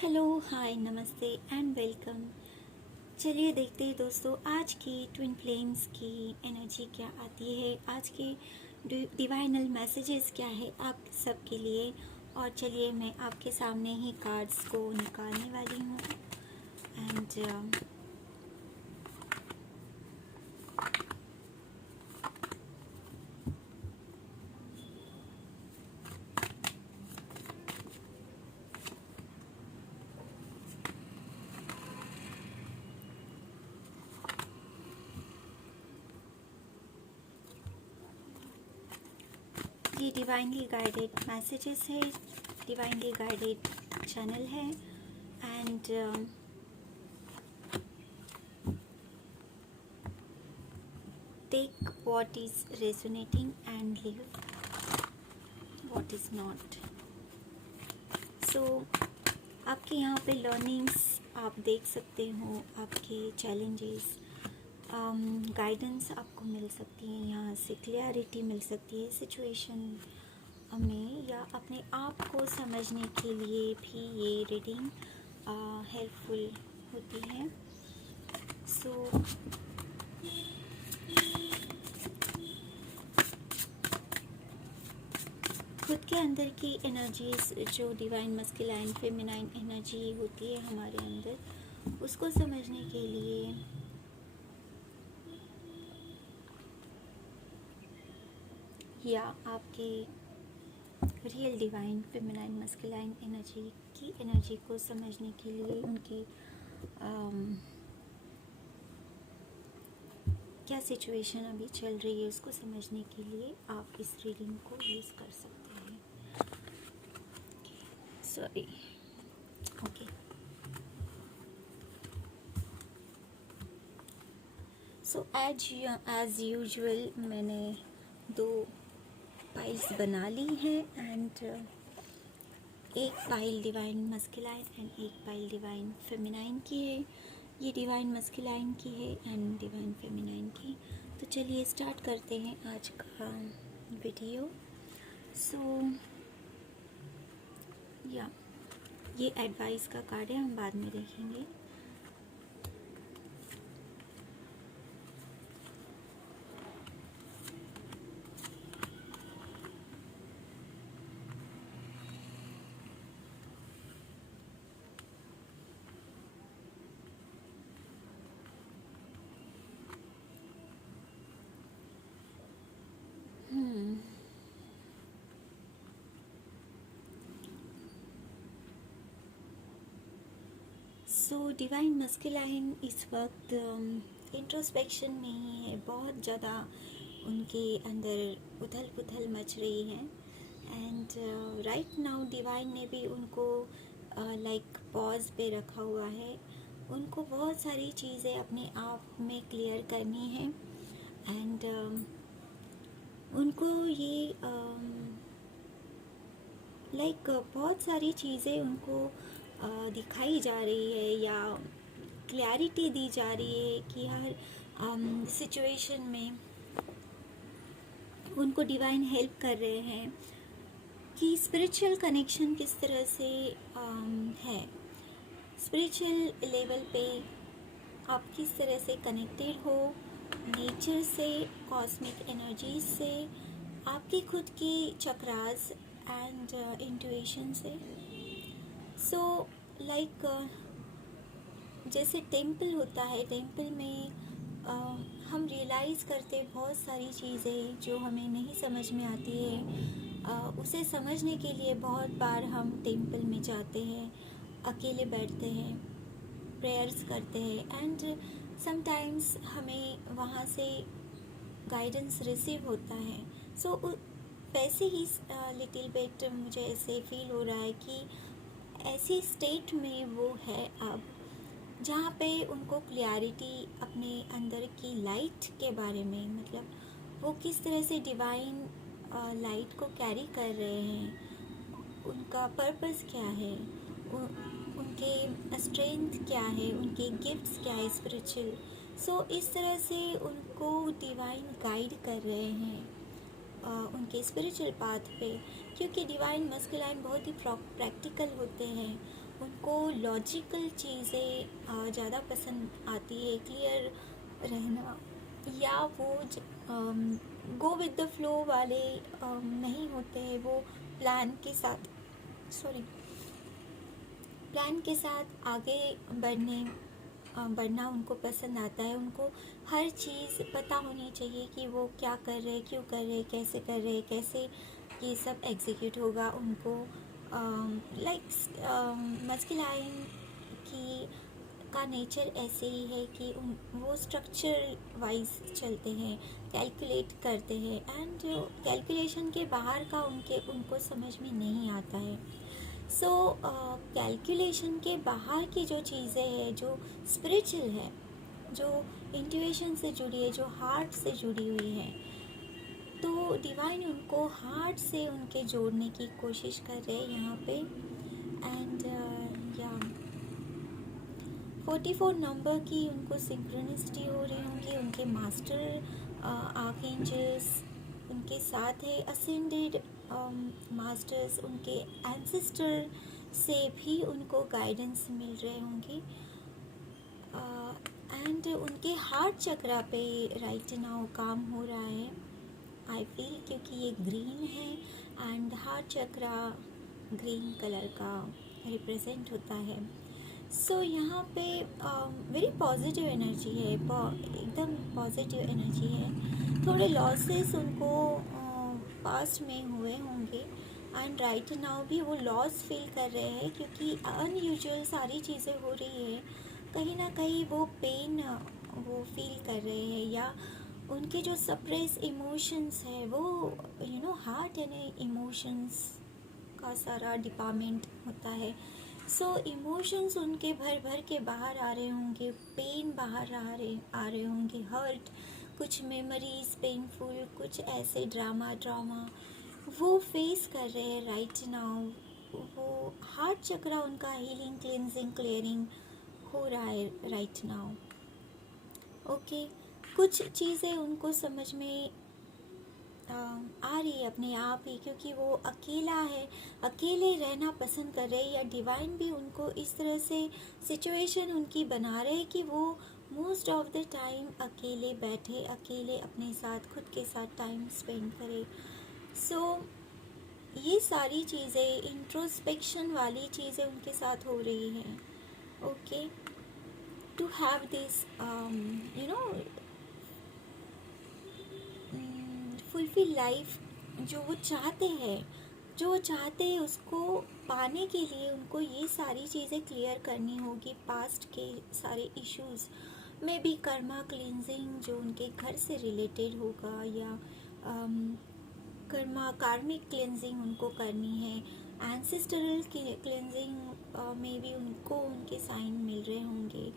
Hello, हाय, नमस्ते and welcome. चलिए देखते हैं दोस्तों, आज की ट्विन फ्लेम्स की एनर्जी क्या आती है, आज के डिवाइनल मैसेजेस क्या है आप सबके लिए। और चलिए मैं आपके सामने ही कार्ड्स को निकालने वाली हूँ एंड ये डिवाइनली गाइडेड मैसेजेस है, डिवाइनली गाइडेड चैनल है and take what is resonating and live what is not. So आपके यहाँ पे लर्निंग्स आप देख सकते हो, आपके चैलेंजेस, गाइडेंस आपको मिल सकती है, यहाँ से क्लियरिटी मिल सकती है सिचुएशन में, या अपने आप को समझने के लिए भी ये रीडिंग हेल्पफुल होती है। सो खुद के अंदर की एनर्जीज, जो डिवाइन मस्कुलाइन फेमिनाइन एनर्जी होती है हमारे अंदर, उसको समझने के लिए या आपके real divine feminine masculine energy को समझने के लिए, उनकी क्या सिचुएशन अभी चल रही है उसको समझने के लिए आप इस रीडिंग को यूज़ कर सकते हैं। Sorry, okay. So as usual मैंने 2 पाइल्स बना ली हैं एंड एक पाइल डिवाइन मस्कुलाइन एंड एक पाइल डिवाइन फेमिनाइन की है। ये डिवाइन मस्कुलाइन की है एंड डिवाइन फेमिनाइन की। तो चलिए स्टार्ट करते हैं आज का वीडियो। सो या ये एडवाइस का कार्ड है, हम बाद में देखेंगे। सो डिवाइन मस्कुलाइन इस वक्त इंट्रोस्पेक्शन में ही है, बहुत ज़्यादा उनके अंदर उथल पुथल मच रही है एंड राइट नाउ डिवाइन ने भी उनको लाइक पॉज पे रखा हुआ है। उनको बहुत सारी चीज़ें अपने आप में क्लियर करनी है एंड उनको ये लाइक बहुत सारी चीज़ें उनको दिखाई जा रही है या क्लैरिटी दी जा रही है कि हर सिचुएशन में उनको डिवाइन हेल्प कर रहे हैं कि स्पिरिचुअल कनेक्शन किस तरह से है, स्पिरिचुअल लेवल पे आप किस तरह से कनेक्टेड हो नेचर से, कॉस्मिक एनर्जीज से, आपकी खुद की चक्रास एंड इंट्यूशन से। सो लाइक जैसे टेम्पल होता है, टेम्पल में हम रियलाइज़ करते बहुत सारी चीज़ें जो हमें नहीं समझ में आती है। उसे समझने के लिए बहुत बार हम टेम्पल में जाते हैं, अकेले बैठते हैं, प्रेयर्स करते हैं एंड समटाइम्स हमें वहाँ से गाइडेंस रिसीव होता है। सो वैसे ही लिटिल बिट मुझे ऐसे फील हो रहा है कि ऐसी स्टेट में वो है अब, जहाँ पे उनको क्लैरिटी अपने अंदर की लाइट के बारे में, मतलब वो किस तरह से डिवाइन लाइट को कैरी कर रहे हैं, उनका पर्पस क्या है, उनके स्ट्रेंथ क्या है, उनके गिफ्ट्स क्या है स्पिरिचुअल। सो इस तरह से उनको डिवाइन गाइड कर रहे हैं उनके स्पिरिचुअल पाथ पे, क्योंकि डिवाइन मस्कुलाइन बहुत ही प्रैक्टिकल होते हैं उनको लॉजिकल चीज़ें ज़्यादा पसंद आती है, क्लियर रहना, या वो गो विद द फ्लो वाले नहीं होते हैं। वो प्लान के साथ सॉरी प्लान के साथ आगे बढ़ना उनको पसंद आता है। उनको हर चीज़ पता होनी चाहिए कि वो क्या कर रहे, क्यों कर रहे, कैसे कर रहे, कैसे ये सब एग्जीक्यूट होगा। उनको लाइक मस्कुलाइन की का नेचर ऐसे ही है कि वो स्ट्रक्चर वाइज चलते हैं, कैलकुलेट करते हैं, एंड जो कैलकुलेशन के बाहर का उनको समझ में नहीं आता है। सो कैलकुलेशन के बाहर की जो चीज़ें हैं, जो स्पिरिचुअल है, जो इंट्यूशन से जुड़ी है, जो हार्ट से जुड़ी हुई है, तो डिवाइन उनको हार्ट से उनके जोड़ने की कोशिश कर रहे हैं यहाँ पे। एंड या 44 नंबर की उनको सिंक्रोनिसिटी हो रही होंगी। उनके मास्टर आर्कएंजल्स उनके साथ है, असेंडेड मास्टर्स, उनके एंसेस्टर से भी उनको गाइडेंस मिल रहे होंगे। एंड उनके हार्ट चक्रा पे राइट नाउ काम हो रहा है, आई फील, क्योंकि ये ग्रीन है and heart chakra green colour का रिप्रेजेंट होता है। सो यहाँ पे वेरी पॉजिटिव एनर्जी है, एकदम पॉजिटिव एनर्जी है। थोड़े लॉसेस उनको पास्ट में हुए होंगे एंड राइट नाउ भी वो लॉस फील कर रहे हैं, क्योंकि अनयूजुअल सारी चीज़ें हो रही है। कहीं ना कहीं वो पेन वो फील कर रहे हैं, या उनके जो सप्रेस इमोशंस है वो हार्ट यानी इमोशंस का सारा डिपार्टमेंट होता है। सो इमोशंस उनके भर भर के बाहर आ रहे होंगे, पेन बाहर आ रहे होंगे, हर्ट, कुछ मेमोरीज पेनफुल, कुछ ऐसे ड्रामा वो फेस कर रहे हैं राइट नाउ। वो हार्ट चक्रा उनका हीलिंग, क्लिनजिंग, क्लियरिंग हो रहा है राइट नाउ। ओके, कुछ चीज़ें उनको समझ में आ रही है अपने आप ही, क्योंकि वो अकेला है, अकेले रहना पसंद कर रहे हैं, या डिवाइन भी उनको इस तरह से सिचुएशन उनकी बना रहे कि वो मोस्ट ऑफ द टाइम अकेले बैठे, अकेले अपने साथ, खुद के साथ टाइम स्पेंड करे। सो ये सारी चीज़ें, इंट्रोस्पेक्शन वाली चीज़ें उनके साथ हो रही हैं। Okay, to have this fulfil life जो वो चाहते हैं उसको पाने के लिए उनको ये सारी चीज़ें क्लियर करनी होगी। पास्ट के सारे इश्यूज में भी कर्मा क्लींजिंग जो उनके घर से रिलेटेड होगा, या कर्मा कार्मिक क्लींजिंग उनको करनी है। एंसेस्टरल क्लींजिंग में भी उनको उनके साइन मिल रहे होंगे।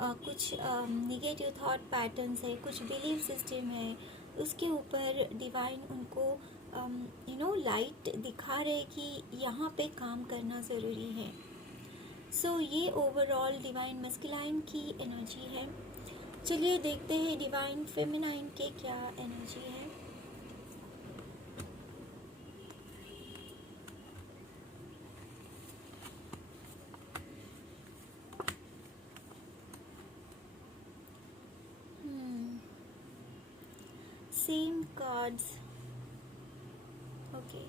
कुछ निगेटिव थॉट पैटर्न्स है, कुछ बिलीफ सिस्टम है, उसके ऊपर डिवाइन उनको लाइट दिखा रहे कि यहाँ पे काम करना ज़रूरी है। सो ये ओवरऑल डिवाइन मस्कुलाइन की एनर्जी है। चलिए देखते हैं डिवाइन फेमिनाइन के क्या एनर्जी है। Same cards, okay.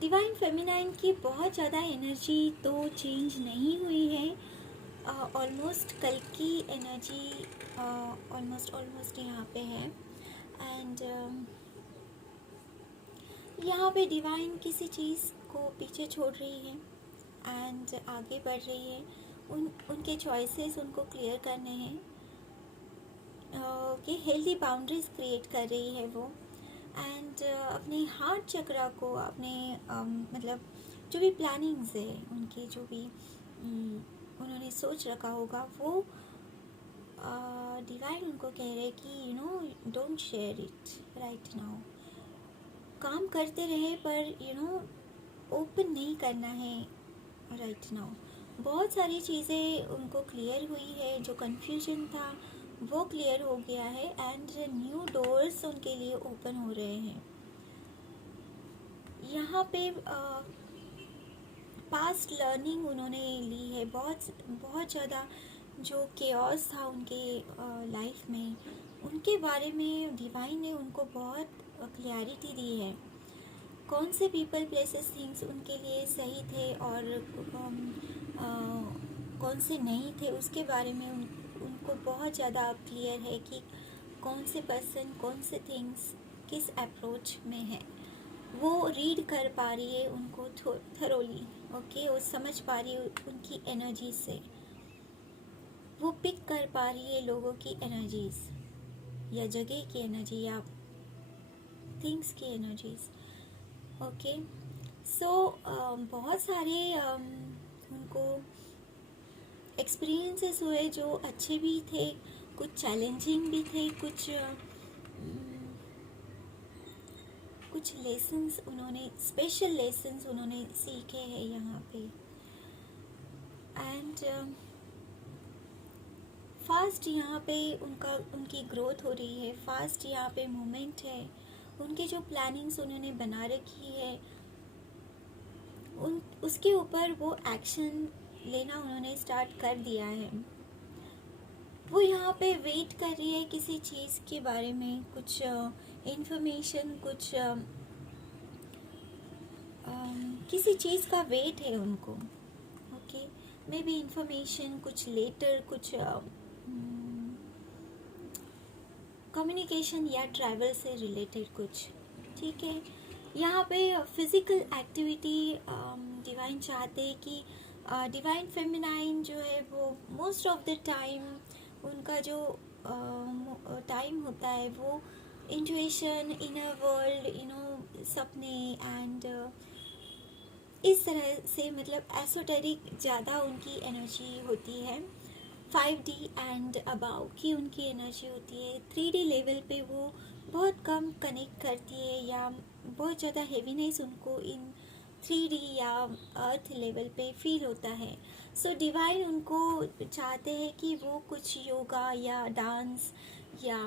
Divine feminine की बहुत ज़्यादा एनर्जी तो चेंज नहीं हुई है। ऑलमोस्ट कल की एनर्जी ऑलमोस्ट यहाँ पे है। एंड यहाँ पे डिवाइन किसी चीज़ को पीछे छोड़ रही है एंड आगे बढ़ रही है। उनके चॉइसेस उनको क्लियर करने हैं, कि हेल्दी बाउंड्रीज क्रिएट कर रही है वो। एंड अपने हार्ट चक्रा को, अपने मतलब जो भी प्लानिंग्स है उनकी, जो भी उन्होंने सोच रखा होगा, वो डिवाइन उनको कह रहे कि don't share it right now. काम करते रहे पर ओपन नहीं करना है राइट नाउ। बहुत सारी चीज़ें उनको क्लियर हुई है, जो कन्फ्यूजन था वो क्लियर हो गया है एंड न्यू डोर्स उनके लिए ओपन हो रहे हैं। यहाँ पे पास्ट लर्निंग उन्होंने ली है, बहुत बहुत ज़्यादा जो केओस था उनके लाइफ में, उनके बारे में डिवाइन ने उनको बहुत क्लैरिटी दी है। कौन से पीपल प्लेसेस थिंग्स उनके लिए सही थे और कौन से नहीं थे, उसके बारे में उनको बहुत ज़्यादा क्लियर है कि कौन से पर्सन कौन से थिंग्स किस अप्रोच में है। वो रीड कर पा रही है उनको थरोली, ओके, वो समझ पा रही है उनकी एनर्जी से, वो पिक कर पा रही है लोगों की एनर्जीज या जगह की एनर्जी या थिंग्स की एनर्जीज, ओके। सो बहुत सारे उनको एक्सपीरियंसेस हुए जो अच्छे भी थे, कुछ चैलेंजिंग भी थे, कुछ लेसन्स उन्होंने, स्पेशल लेसन्स उन्होंने सीखे हैं यहाँ पे। एंड फास्ट यहाँ पे उनकी ग्रोथ हो रही है, फास्ट यहाँ पे मूवमेंट है, उनके जो प्लानिंग्स उन्होंने बना रखी है उसके ऊपर वो एक्शन लेना उन्होंने स्टार्ट कर दिया है। वो यहाँ पे वेट कर रही है किसी चीज़ के बारे में, कुछ इंफॉर्मेशन, कुछ किसी चीज़ का वेट है उनको, ओके। मे बी इंफॉर्मेशन, कुछ लेटर, कुछ कम्युनिकेशन या ट्रैवल से रिलेटेड कुछ, ठीक है। यहाँ पे फिज़िकल एक्टिविटी डिवाइन चाहते हैं कि डिवाइन फेमिनाइन जो है वो मोस्ट ऑफ द टाइम उनका जो टाइम होता है वो इंट्यूशन, इनर वर्ल्ड, सपने एंड इस तरह से, मतलब एसोटेरिक ज़्यादा उनकी एनर्जी होती है। 5D एंड अबाव की उनकी एनर्जी होती है। 3D लेवल पे वो बहुत कम कनेक्ट करती है या बहुत ज़्यादा हेवीनेस उनको इन 3D या अर्थ लेवल पे फील होता है। सो डिवाइन उनको चाहते हैं कि वो कुछ योगा या डांस या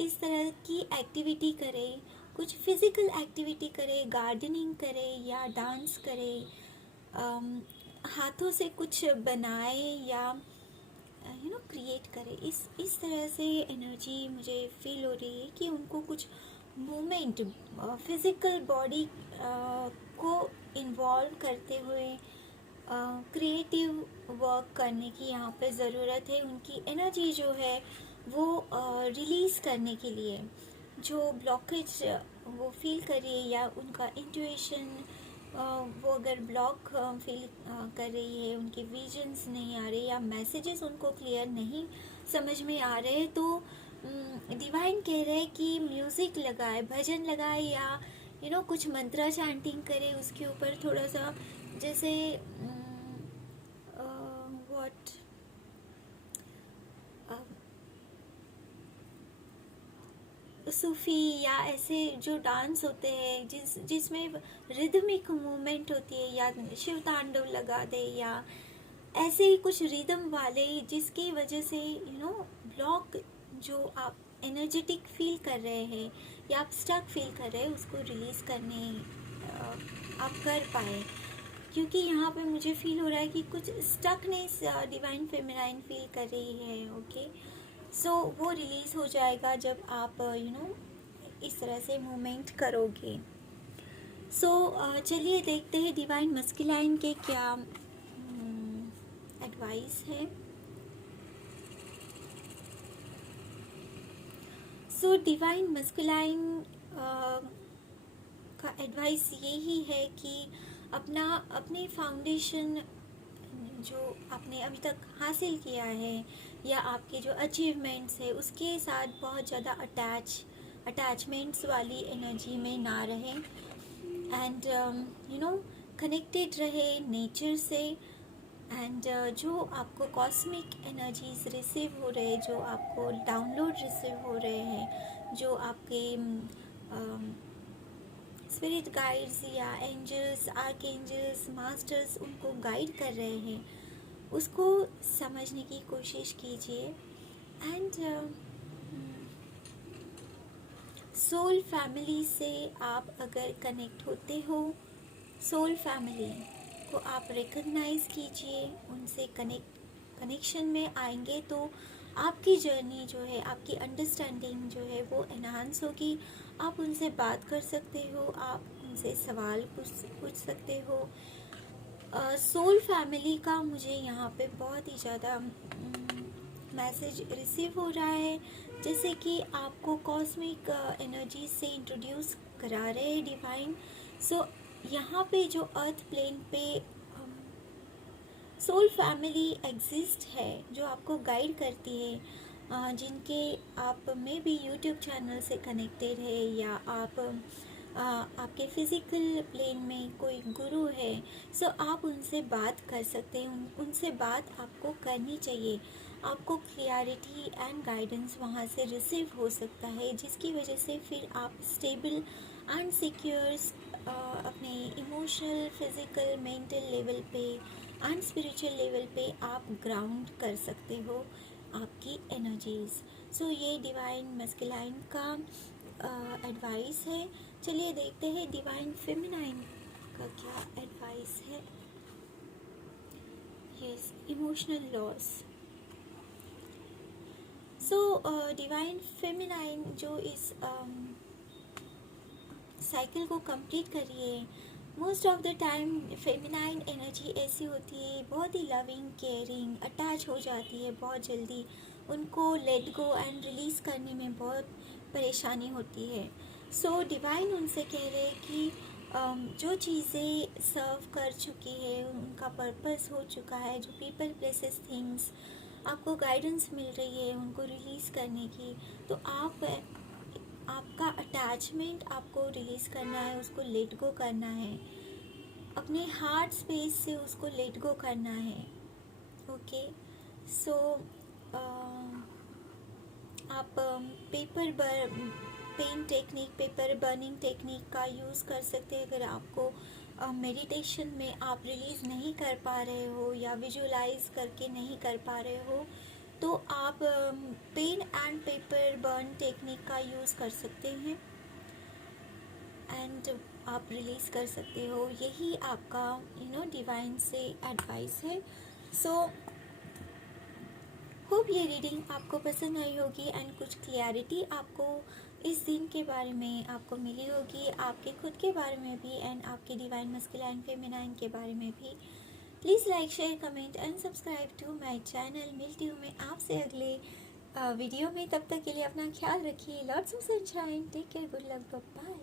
इस तरह की एक्टिविटी करे, कुछ फिज़िकल एक्टिविटी करे, गार्डनिंग करे या डांस करे, हाथों से कुछ बनाए या क्रिएट करे। इस तरह से एनर्जी मुझे फील हो रही है कि उनको कुछ मूवमेंट, फिज़िकल बॉडी को इन्वॉल्व करते हुए क्रिएटिव वर्क करने की यहाँ पे ज़रूरत है। उनकी एनर्जी जो है वो रिलीज़ करने के लिए, जो ब्लॉकेज वो फील कर रही है या उनका इंट्यूशन वो अगर ब्लॉक फील कर रही है, उनके विजन्स नहीं आ रहे या मैसेजेस उनको क्लियर नहीं समझ में आ रहे, तो डिवाइन कह रहे हैं कि म्यूज़िक लगाए, भजन लगाए या कुछ मंत्रा चैंटिंग करे उसके ऊपर थोड़ा सा, जैसे व्हाट सूफी या ऐसे जो डांस होते हैं जिसमें रिदमिक मूवमेंट होती है, या शिव तांडव लगा दे या ऐसे ही कुछ रिदम वाले, जिसकी वजह से ब्लॉक जो आप एनर्जेटिक फील कर रहे हैं या आप स्टक फील कर रहे हैं उसको रिलीज़ करने आप कर पाए। क्योंकि यहाँ पे मुझे फील हो रहा है कि कुछ स्टकनेस डिवाइन फेमिनाइन फील कर रही है, ओके। सो वो रिलीज़ हो जाएगा जब आप इस तरह से मूवमेंट करोगे। सो चलिए देखते हैं डिवाइन मस्कुलाइन के क्या एडवाइस है। सो डिवाइन मस्कुलाइन का एडवाइस यही है कि अपने फाउंडेशन जो आपने अभी तक हासिल किया है या आपके जो अचीवमेंट्स है उसके साथ बहुत ज़्यादा अटैचमेंट्स वाली एनर्जी में ना रहें, एंड कनेक्टेड रहे नेचर से। एंड जो आपको कॉस्मिक एनर्जीज रिसीव हो रहे हैं, जो आपको डाउनलोड रिसीव हो रहे हैं, जो आपके स्पिरिट गाइड्स या एंजल्स, आर्क एंजल्स, मास्टर्स उनको गाइड कर रहे हैं, उसको समझने की कोशिश कीजिए। एंड सोल फैमिली से आप अगर कनेक्ट होते हो, सोल फैमिली को आप रिकग्नाइज कीजिए, उनसे कनेक्शन में आएंगे तो आपकी जर्नी जो है, आपकी अंडरस्टैंडिंग जो है वो एनहांस होगी। आप उनसे बात कर सकते हो, आप उनसे सवाल पूछ सकते हो। सोल फैमिली का मुझे यहाँ पे बहुत ही ज़्यादा मैसेज रिसीव हो रहा है, जैसे कि आपको कॉस्मिक एनर्जी से इंट्रोड्यूस करा रहे हैं डिवाइन। सो यहाँ पे जो अर्थ प्लेन पे सोल फैमिली एग्जिस्ट है, जो आपको गाइड करती है, जिनके आप में भी यूट्यूब चैनल से कनेक्टेड है, या आप आपके फिज़िकल प्लेन में कोई गुरु है। सो आप उनसे बात कर सकते हैं, उनसे बात आपको करनी चाहिए। आपको क्लियरिटी एंड गाइडेंस वहाँ से रिसीव हो सकता है, जिसकी वजह से फिर आप स्टेबल एंड सिक्योर अपने इमोशनल, फिज़िकल, मेंटल लेवल पे एंड स्पिरिचुअल लेवल पे आप ग्राउंड कर सकते हो आपकी एनर्जीज। सो ये डिवाइन मस्कुलाइन का एडवाइस है। चलिए देखते हैं डिवाइन फेमिनाइन का क्या एडवाइस है। Yes, emotional loss. So divine feminine जो इस साइकिल को कंप्लीट करिए। Most of the time feminine energy ऐसी होती है, बहुत ही लविंग, केयरिंग, अटैच हो जाती है बहुत जल्दी। उनको लेट गो एंड रिलीज़ करने में बहुत परेशानी होती है। सो डिवाइन उनसे कह रहे हैं कि जो चीज़ें सर्व कर चुकी है, उनका पर्पस हो चुका है, जो पीपल, प्लेसेस, थिंग्स आपको गाइडेंस मिल रही है उनको रिलीज़ करने की, तो आपका अटैचमेंट आपको रिलीज़ करना है, उसको लेट गो करना है, अपने हार्ट स्पेस से उसको लेट गो करना है। ओके, सो आप pen technique, paper burning technique का यूज़ कर सकते हैं। अगर आपको मेडिटेशन में आप रिलीज़ नहीं कर पा रहे हो या विजुअलाइज करके नहीं कर पा रहे हो, तो आप pen and paper burn technique का यूज़ कर सकते हैं एंड आप रिलीज़ कर सकते हो। यही आपका डिवाइन से एडवाइस है। सो होप ये रीडिंग आपको पसंद आई होगी एंड कुछ क्लैरिटी आपको इस दिन के बारे में आपको मिली होगी, आपके खुद के बारे में भी एंड आपके डिवाइन मस्कुलाइन फेमिनाइन के बारे में भी। Please like, share, comment and subscribe to my channel. मिलती हूँ मैं आपसे अगले वीडियो में। तब तक के लिए अपना ख्याल रखिए। Lots of sunshine, take care, good luck, bye.